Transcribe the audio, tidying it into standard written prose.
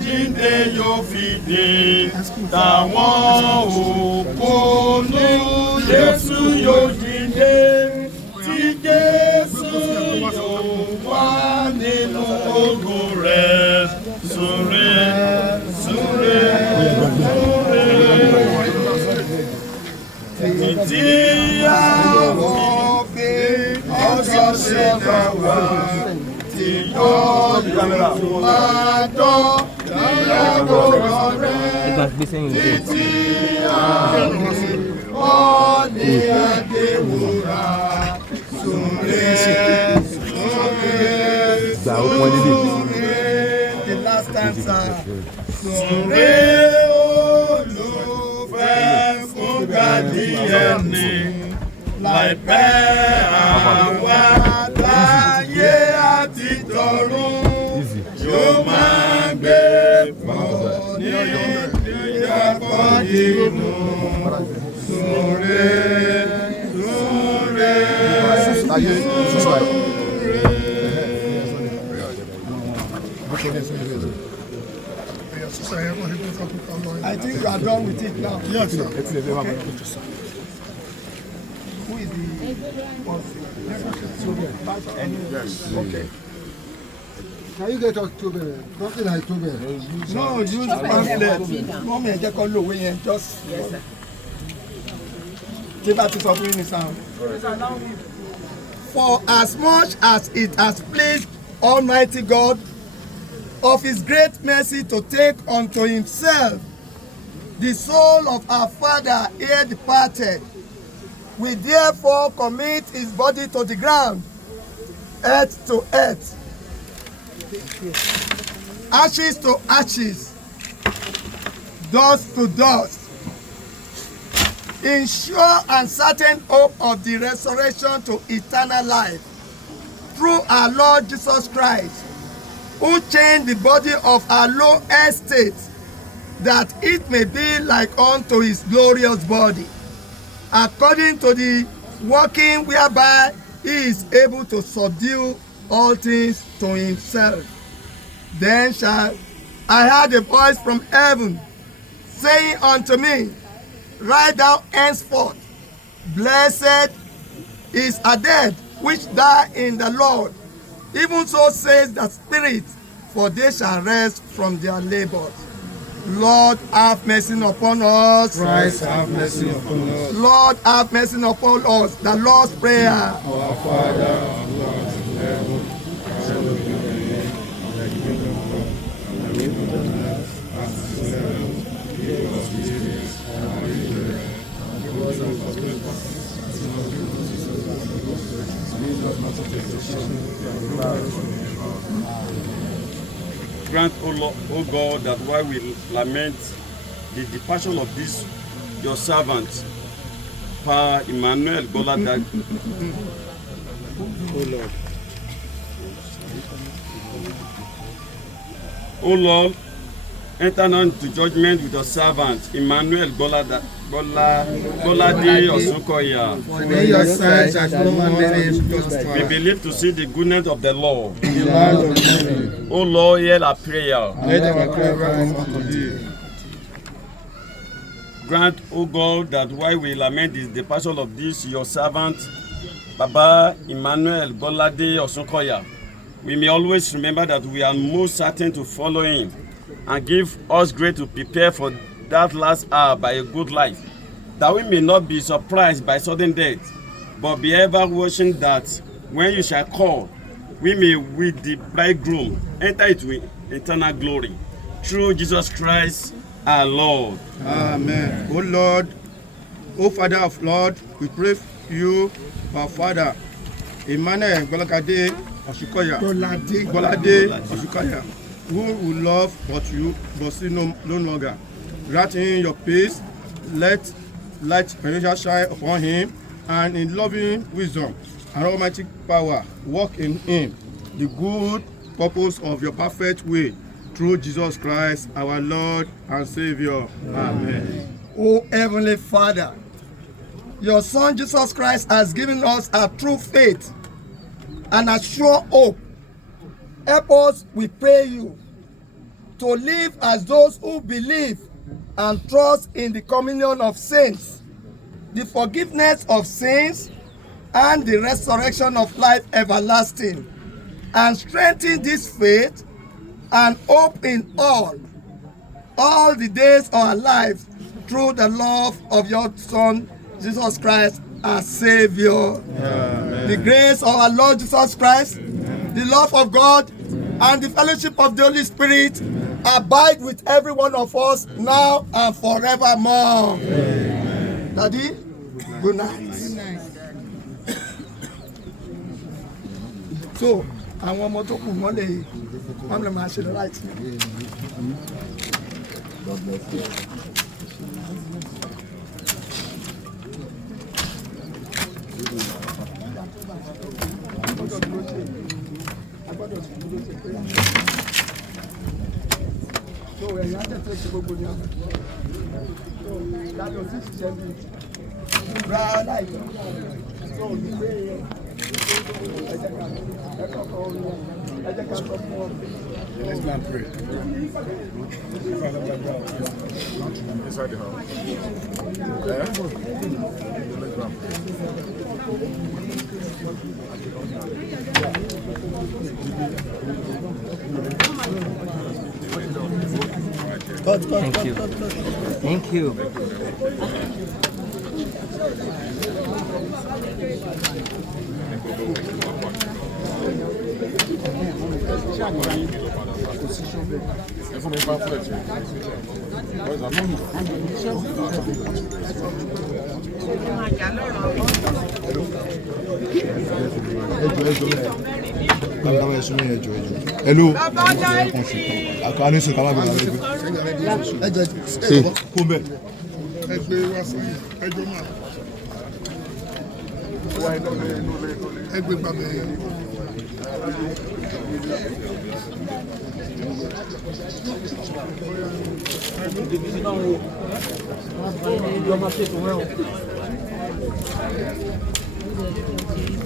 jíǹde yóò fi dé táwọn òpónú Jésù yóò jíǹde tí Jésù yóò wá nínú ògo rẹ̀ súre súre súre títí àwọn òbí ọjọ́ ṣe náà wá. The last answer. Súre olùfẹ́ fún gàdí ẹni láìpẹ́ àwa láyé àti tọ̀run yóò máa gbé pọ̀ ní ìyàpọ̀ nínú súre súre súre. I think you are done with it now. Yes, sir. Okay. Who is the yes. Okay. Can you get October? Something like October. No, use pamphlet. Mom, I just call the way just. Yes, sir. Give that to something in sound. For as much as it has pleased Almighty God of His great mercy to take unto Himself the soul of our father here departed, we therefore commit his body to the ground, earth to earth, ashes to ashes, dust to dust, in sure and certain hope of the resurrection to eternal life, through our Lord Jesus Christ, who changed the body of our low estate, that it may be like unto his glorious body, according to the working whereby he is able to subdue all things to himself. Then shall I heard a voice from heaven, saying unto me, Write down henceforth, Blessed is a dead which die in the Lord. Even so says the Spirit, for they shall rest from their labors. Lord, have mercy upon us. Christ, have mercy upon us. Lord, have mercy upon us. The Lord's Prayer. Our Father, who art in heaven, hallowed be thy name. Thy kingdom come, thy will be done on earth as it is in heaven. Give us this day our daily bread, and forgive us our trespasses, as we forgive those who trespass against us. Lead us not into temptation, but deliver us from evil. Grant, O Lord, O God, that while we lament the departure of this your servant, Pa Emmanuel Gbolade, O Lord, enter not into judgment with your servant, Emmanuel Gbolade Osunkoya. For in your sight shall no one live just. We believe to see the goodness of the Lord. In the land of heaven, O Lord, hear our prayer. let our prayer come unto thee. Grant, O God, that while we lament the departure of this your servant, Baba Emmanuel Gbolade Osunkoya, we may always remember that we are most certain to follow him, and give us grace to prepare for that last hour by a good life, that we may not be surprised by sudden death, but be ever wishing that when you shall call, we may with the bridegroom enter into eternal glory. Through Jesus Christ our Lord. Amen. O Lord, O Father of Lord, we pray for you, our Father, Emmanuel Gbolade Osunkoya, who will love but see no longer. Grant him your peace, let light shine upon him, and in loving wisdom and almighty power, work in him the good purpose of your perfect will, through Jesus Christ, our Lord and Savior. Amen. O Heavenly Father, your Son Jesus Christ has given us a true faith and a sure hope. Help us, we pray you, to live as those who believe and trust in the communion of saints, the forgiveness of sins, and the resurrection of life everlasting, and strengthen this faith and hope in all the days of our lives through the love of your Son, Jesus Christ, our Savior. Amen. The grace of our Lord Jesus Christ, the love of God, and the fellowship of the Holy Spirit abide with every one of us now and forevermore. Amen. Daddy, good night. So, àwọn ọmọ tó kù wọ́n lè máa ṣe right. God bless you. So, ẹ̀yà tẹ̀tẹ̀ ṣe gbogbo ní ọ̀nà. Dájọ́ sí ṣiṣẹ́ bí ra láìpẹ́. So, olùgbé yẹn. Let's go and pray. Inside the house. Thank you. Thank you. Hello. Akani se kama bi Kumbe.